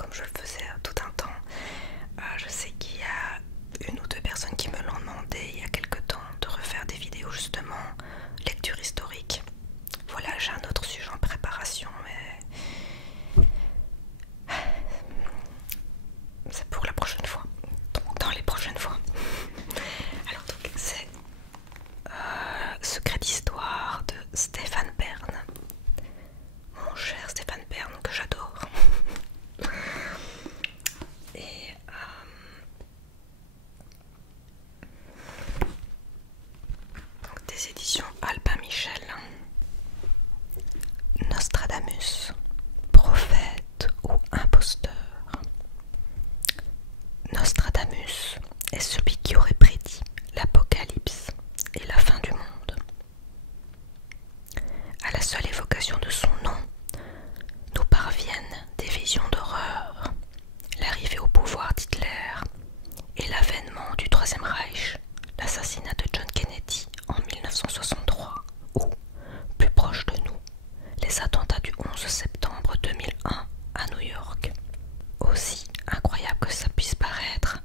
comme je le faisais tout un temps. Je sais qu'il y a une ou deux personnes qui me l'ont demandé il y a quelques temps de refaire des vidéos justement lecture historique. Voilà, j'ai un autre sujet en préparation, mais c'est pour la prochaine fois. Donc dans les prochaines fois. Alors donc c'est Secret d'histoire de Stéphane Bern. Mon cher Stéphane Bern que j'adore. Et donc des éditions Albin Michel. Nostradamus, prophète ou imposteur. Nostradamus est celui qui aurait prédit l'apocalypse et la fin du monde. À la seule évocation de son nom, nous parviennent des visions d'horreur, l'arrivée au pouvoir d'Hitler et l'avènement du Troisième Reich, l'assassinat de John Kennedy en 1963 ou, plus proche de nous, les attentats du 11 septembre 2001 à New York. Aussi incroyable que ça puisse paraître,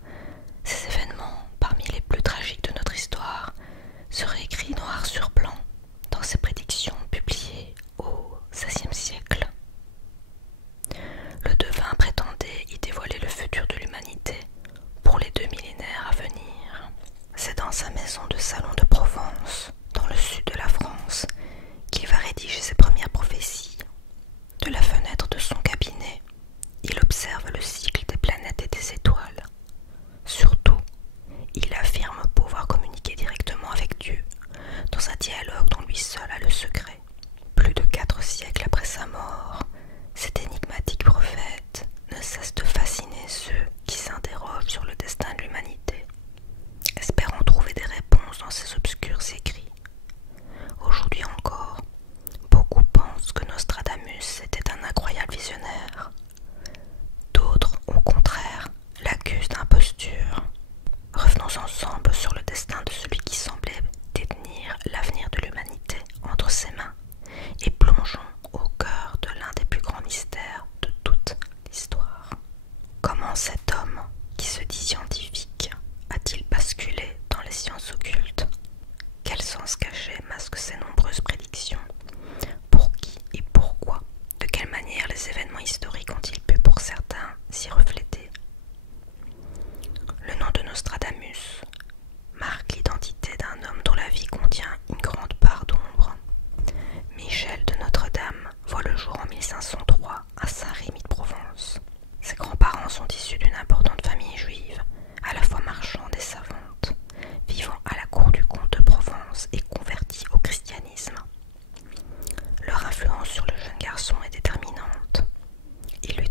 ces événements, parmi les plus tragiques de notre histoire, seraient écrits noir sur blanc dans ces prédictions publiées au XVIe siècle. Le devin prétendait y dévoiler le futur de l'humanité pour les 2 millénaires à venir. C'est dans sa maison de Salon de Provence, dans le sud de la France, qu'il va rédiger ses premières prophéties. De la fenêtre de son cabinet, il observe le cycle des planètes et des étoiles. Surtout, il affirme pouvoir communiquer directement avec Dieu, dans un dialogue dont lui seul a le secret. Plus de 4 siècles après sa mort, cet énigmatique prophète ne cesse de fasciner ceux qui s'interrogent sur le destin de l'humanité, espérant trouver des réponses dans ces obscurs écrits. Aujourd'hui encore, beaucoup pensent que Nostradamus était un incroyable visionnaire. D'autres, au contraire, l'accusent d'imposture. Revenons ensemble sur le destin de celui qui semblait détenir l'avenir de l'humanité entre ses mains et plongeons au cœur de l'un des plus grands mystères de toute l'histoire. Comment cet homme, qui se dit scientifique, a-t-il basculé dans les sciences occultes? Quel sens caché masquent ces nombreuses prédictions? Pour qui et pourquoi? De quelle manière les événements historiques ont-ils pu pour certains s'y refléter? Le nom de Nostradamus marque l'identité d'un homme dont la vie contient une grande part d'ombre. Michel de Notre-Dame voit le jour en 1503 à Saint-Rémy de Provence. Ses grands-parents sont issus d'une importante famille juive, à la fois marchande et savante, vivant à la cour du comte de Provence et convertis au christianisme. Leur influence sur le jeune garçon est déterminante. Il lui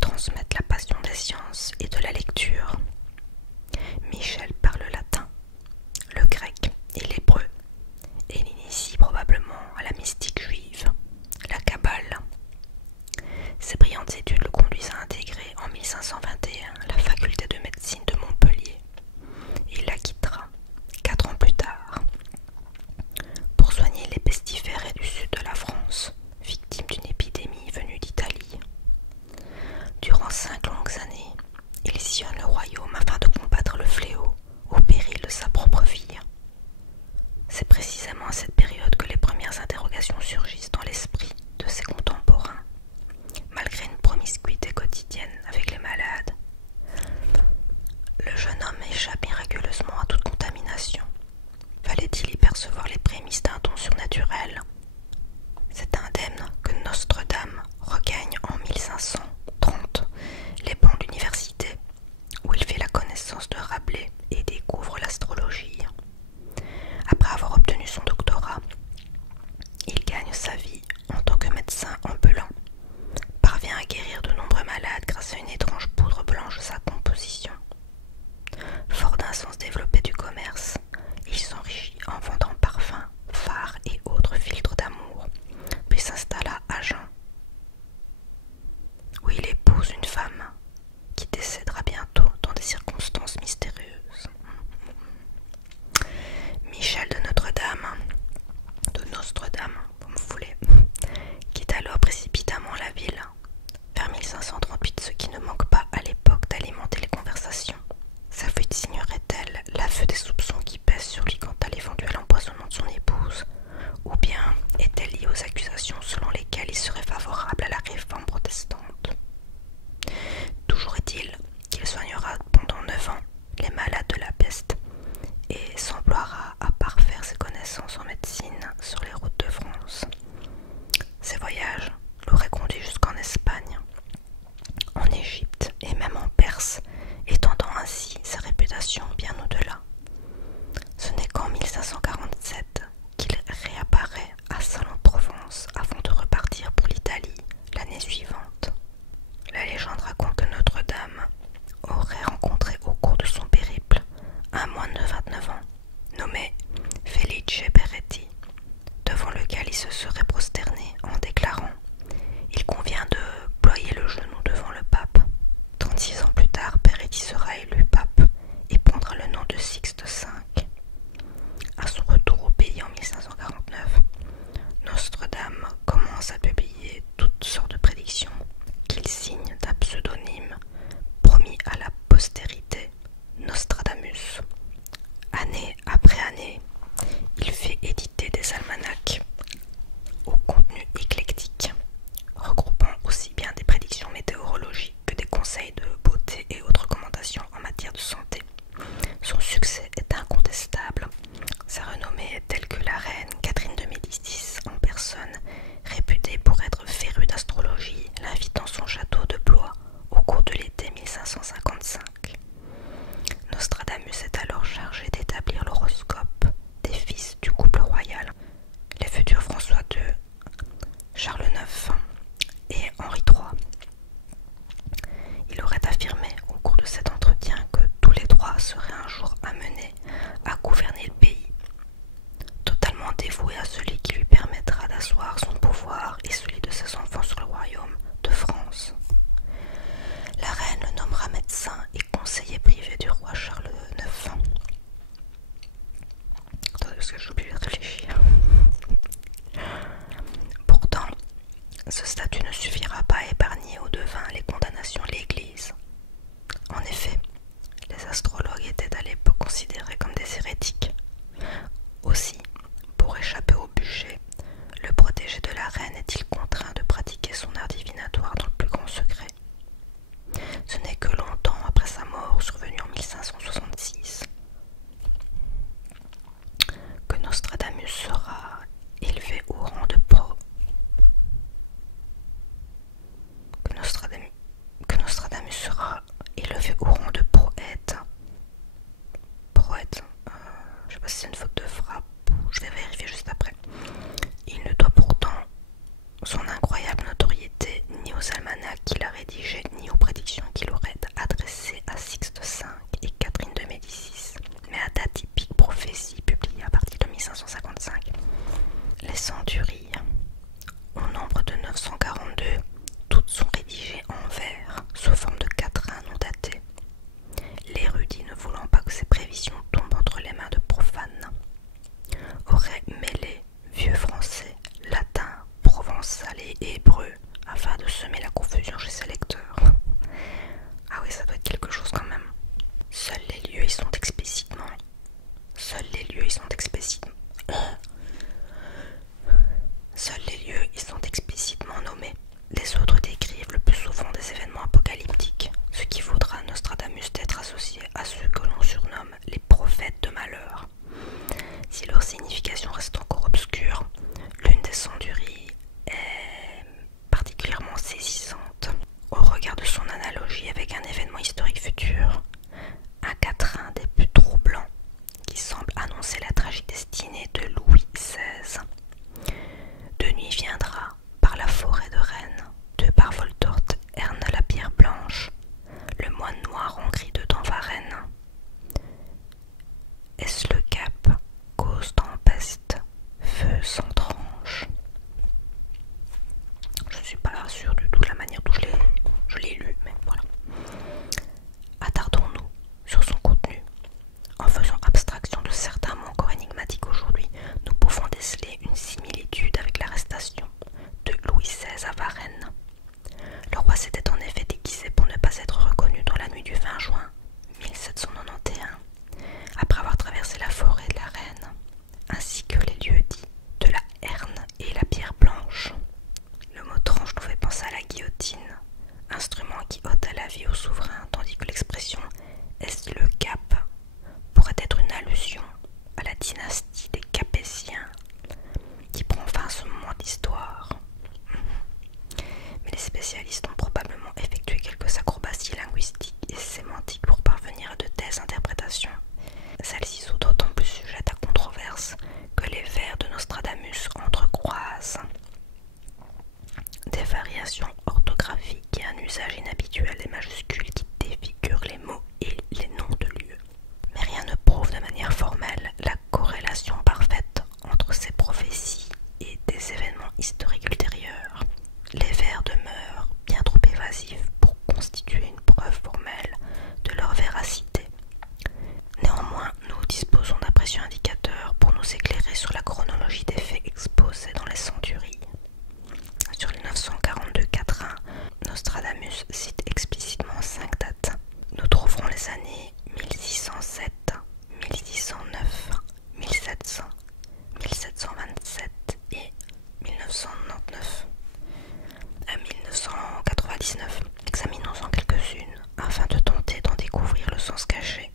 afin de tenter d'en découvrir le sens caché.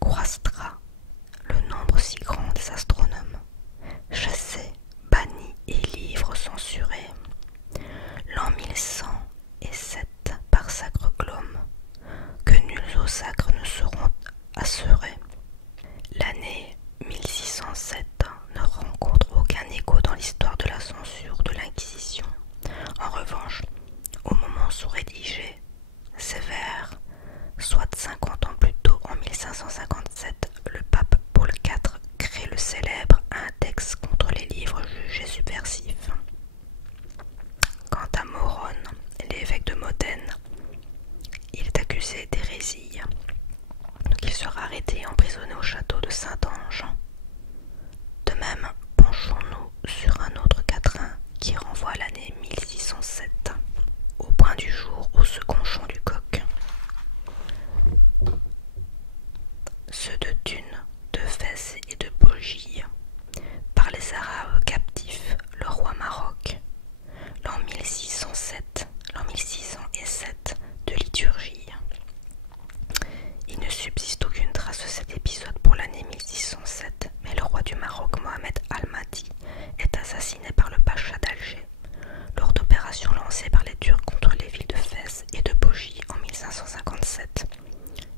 Croistera le nombre si grand des astronomes, chassés, bannis et livres censurés. L'an 1107 par sacre Glome, que nuls au sacre ne seront assurés. L'année 1607 ne rencontre aucun écho dans l'histoire de la censure de l'Inquisition. En revanche, au moment où rédigé, Sévère, soit 50 ans plus tôt, en 1557, le pape Paul IV crée le célèbre Index contre les livres jugés subversifs. Quant à Morone, l'évêque de Modène, il est accusé d'hérésie. Il sera arrêté et emprisonné au château de Saint-Ange. De même, penchons-nous sur un autre quatrain qui renvoie à l'année 1607, au point du jour au second chant du coq. Ceux de Thunes, de Fès et de Bogie, par les Arabes captifs, le roi Maroc, l'an 1607, l'an 1607 de liturgie. Il ne subsiste aucune trace de cet épisode pour l'année 1607, mais le roi du Maroc, Mohamed Al-Mahdi, est assassiné par le pacha d'Alger lors d'opérations lancées par les Turcs contre les villes de Fès et de Bogie en 1557.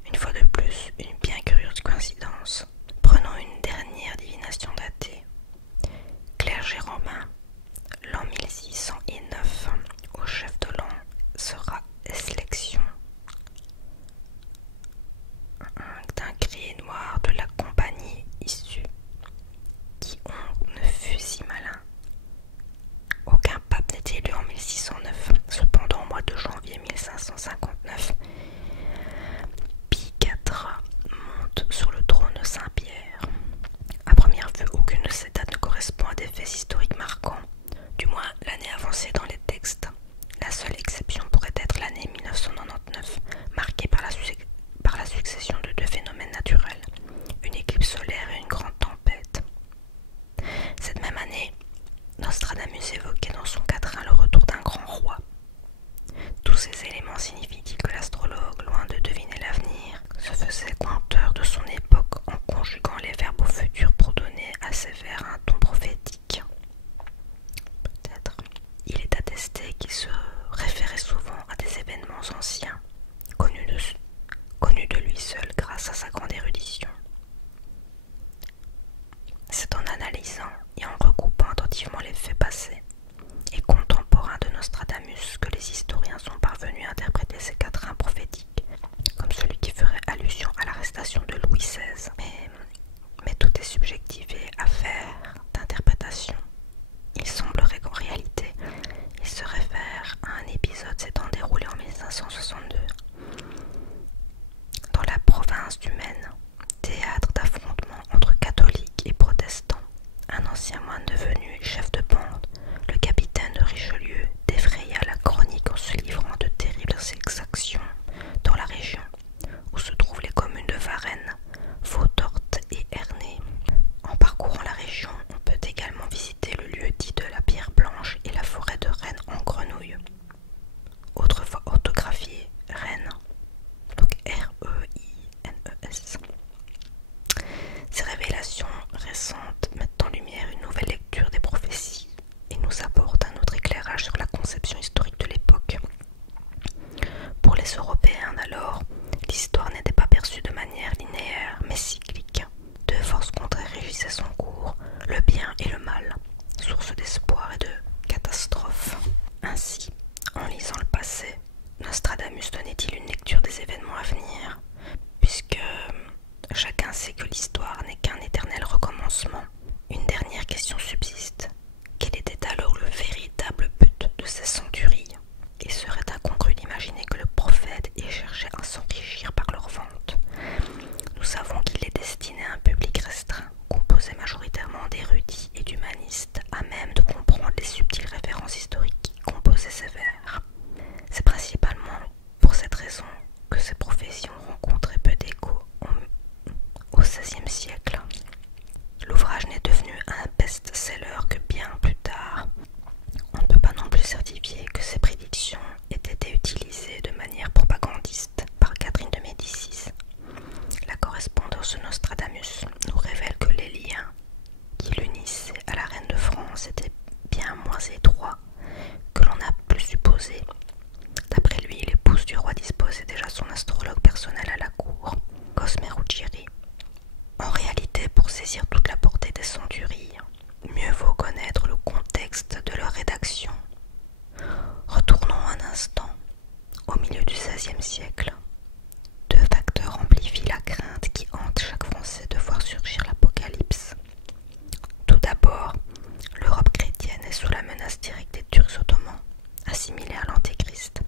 Une fois de plus, une bien curieuse coïncidence. Prenons une dernière divination datée. Clergé romain, l'an 1609, au chef de l'an sera Eslexion, d'un grillé noir de la compagnie issue, qui on ne fut si malin. Aucun pape n'était élu en 1609. Cependant, au mois de janvier 1559, Pie IV monte sur le trône de Saint-Pierre. À première vue, aucune de ces dates ne correspond à des faits historiques marquants, du moins l'année avancée dans les textes. La seule exception pourrait être l'année 1999, marquée par la succession de deux phénomènes naturels, une éclipse solaire et une grande tempête. Cette même année, Nostradamus évoquait dans son quatrain le retour d'un grand roi. Tous ces éléments signifient-ils que l'astrologue, loin de deviner l'avenir, se faisait conteur de son époque en conjuguant les verbes au futur pour donner à ses vers un ton prophétique? Peut-être. Il est attesté qu'il se référait souvent à des événements anciens, connus de lui seul grâce à sa grande érudition. C'est en analysant et en recoupant attentivement les faits passés et contemporains de Nostradamus que les historiens sont parvenus à interpréter ces quatrains prophétiques comme celui qui ferait allusion à l'arrestation de Louis XVI. Mais tout est subjectif et affaire d'interprétation. Il semblerait qu'en réalité, il se réfère à un épisode s'étant déroulé en 1562 dans la province du Maine, théâtre d'affrontements entre catholiques et protestants. Un ancien moine devenu chef de bande, le capitaine de Richelieu, défraya la chronique en se livrant de terribles exactions dans la région où se trouvent les communes de Varennes, Fautorte et Ernée. En parcourant la région, on peut également visiter le lieu dit de la Pierre Blanche et la forêt de Rennes en grenouille. Autrefois orthographié Rennes, donc R-E-I-N-E-S. Ces révélations récentes mettent en lumière une nouvelle lecture des prophéties et nous apportent un autre éclairage sur la conception historique de l'époque. Pour les Européens alors, l'histoire n'était pas perçue de manière linéaire mais cyclique. Deux forces contraires régissaient son cours, le bien et le mal, source d'espoir et de catastrophe. Ainsi, en lisant le passé, Nostradamus donnait-il une lecture des événements à venir, puisque chacun sait que l'histoire n'est qu'un éternel recommencement. Une dernière question subsiste. Quel était alors le véritable but de ces centuries? Il serait incongru d'imaginer que le prophète ait cherché à s'enrichir par leur vente. Nous savons qu'il est destiné à un public restreint, composé majoritairement d'érudits et d'humanistes, à même de comprendre les subtiles références historiques qui composaient ces vers. C'est principalement pour cette raison que ces prophéties ont rencontré peu d'écho au XVIe siècle. L'ouvrage n'est devenu un best-seller que bien plus tard. On ne peut pas non plus certifier que ces prédictions aient été utilisées de manière propagandiste. XIIe siècle, deux facteurs amplifient la crainte qui hante chaque Français de voir surgir l'Apocalypse. Tout d'abord, l'Europe chrétienne est sous la menace directe des Turcs ottomans, assimilés à l'Antéchrist,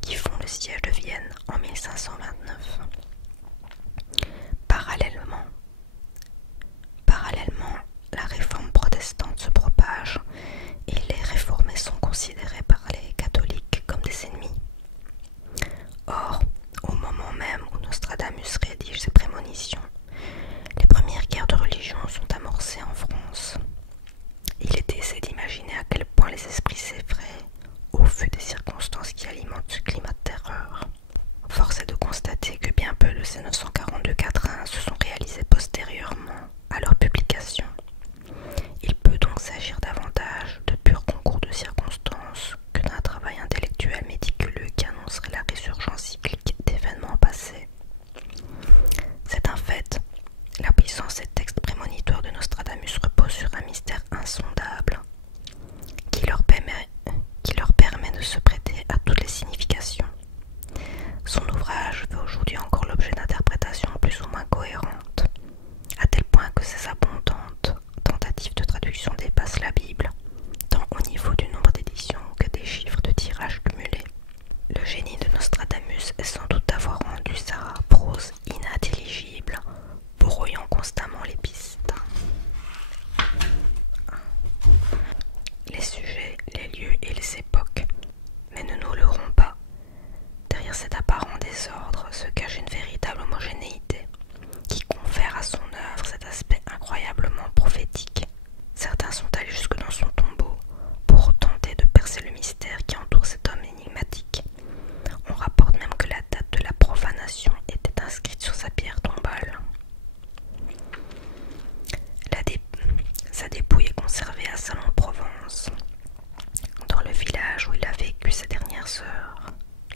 qui font le siège de Vienne en 1529. Parallèlement, la réforme protestante se propage et les réformés sont considérés par les catholiques comme des ennemis. Or, au moment même où Nostradamus rédige ses prémonitions, les premières guerres de religion sont amorcées en France. Il est aisé d'imaginer à quel point les esprits s'effraient au vu des circonstances qui alimentent ce climat de terreur. Force est de constater que bien peu de ces 942 quatrains se sont réalisés postérieurement à leur publication. Il peut donc s'agir davantage de pur concours de circonstances que d'un travail intellectuel méticuleux qui annoncerait la résurgence cyclique d'événements passés. C'est un fait, la puissance des textes prémonitoires de Nostradamus repose sur un mystère insondable qui leur permet de se prêter à toutes les significations. Son ouvrage fait aujourd'hui encore l'objet d'interprétations plus ou moins cohérentes, à tel point que ses abondantes tentatives de traduction dépassent la Bible, tant au niveau du nombre d'éditions que des chiffres de tirage cumulés. Le génie de Nostradamus est sans doute d'avoir rendu sa prose inintelligible, brouillant constamment les pistes. Les sujets, les lieux et les époques, mais ne nous leurrons pas. Derrière cet apparent désordre se cache une véritable homogénéité qui confère à son œuvre cet aspect incroyablement prophétique. Certains sont allés jusque dans son tombeau pour tenter de percer le mystère qui entoure cet homme énigmatique. On rapporte même que la date de la profanation était inscrite sur sa pierre tombale. Sa dépouille est conservée à Salon-de-Provence, dans le village où il a vécu ses dernières heures.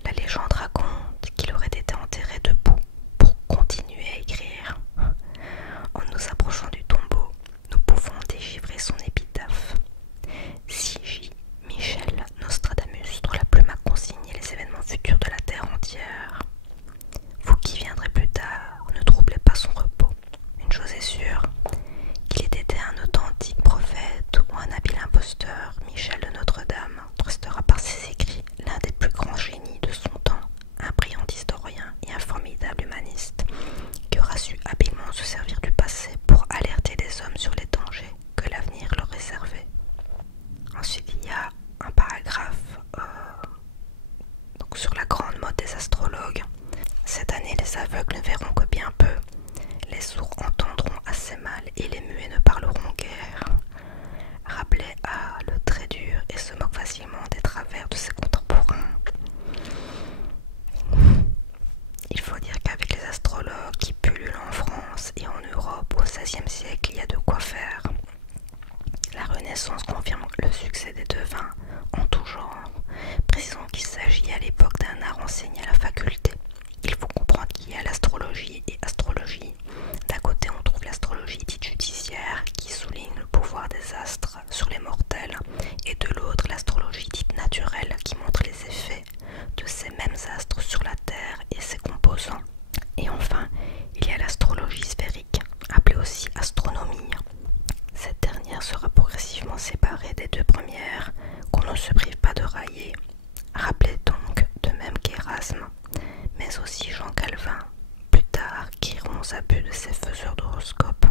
La légende raconte qu'il aurait été enterré debout pour continuer à écrire. En nous approchant du tombeau, nous pouvons déchiffrer son épitaphe. C.J. Michel Nostradamus, dont la plume a consigné les événements futurs de la terre entière. Vous qui viendrez plus tard, ne troublez pas son repos. Une chose est sûre, qu'il ait été un authentique prophète ou un habile imposteur, Michel de Notre-Dame restera par ses écrits l'un des plus grands génies de son temps, un brillant historien et un formidable humaniste qui aura su habilement se servir du passé pour alerter les hommes sur les dangers que l'avenir leur réservait. Ensuite, il y a un paragraphe donc sur la grande mode des astrologues. Cette année, les aveugles ne verront que bien peu, les sourds entendront assez mal et les muets ne parleront guère. Rabelais a le trait dur et se moque facilement des travers de ses contemporains. Il faut dire qu'avec les astrologues qui pullulent en France et en Europe au XVIe siècle, il y a de quoi faire. La Renaissance confirme le succès des devins en tout genre. Précisons qu'il s'agit à l'époque d'un art enseigné à la faculté. Il faut comprendre qu'il y a l'astrologie et astrologie. D'un côté, on trouve l'astrologie dite judiciaire qui souligne le pouvoir des astres sur les mortels, et de l'autre, l'astrologie dite naturelle qui montre les effets de ces mêmes astres sur la Terre et ses composants. Et enfin, il y a l'astrologie sphérique, appelée aussi astronomie. Cette dernière sera progressivement séparée des deux premières, qu'on ne se prive pas de railler. Rappelez donc de même qu'Érasme, mais aussi Jean Calvin, plus tard, qui iront aux abus de ces faiseurs d'horoscopes